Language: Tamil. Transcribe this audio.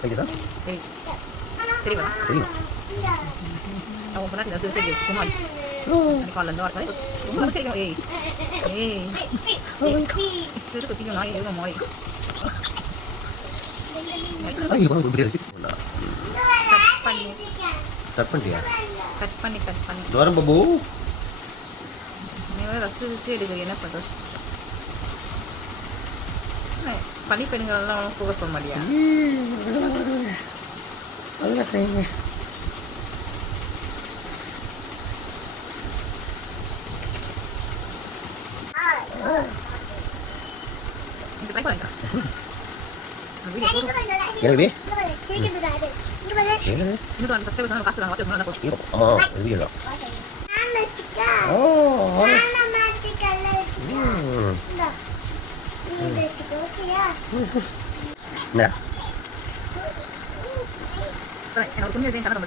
கேக்குதா? ஏய் தெரியுமா? தெரியும். அவன் பொண்ணாட்டி தான் சரி சும்மா காலில் இருந்து வரப்போ ரொம்ப சரிக்கும். ஏய் சிறு குட்டியும் நாய் எழுத மாறி ஐயோ இப்படி இருக்கு. கட் பண்ணிட்டியா? கட் பண்ணி தூரம் பாபு. நீ ரசிச்சு எடுக்க என்ன பண்ணுறது? பனி பெண்கள்லாம் ஃபோக்கஸ் பண்ண மாட்டியா? அதெல்லாம் கைங்க. இங்கே ட்ரை பண்ணிக்கலாம். வீடியோ எனவே இன்னும் அந்த சப்ஸ்கிரைபர் தான் காசு வாட்ச் பண்ணா போச்சு. இதுல எனக்கு ஒரு குஞ்சு கணக்கு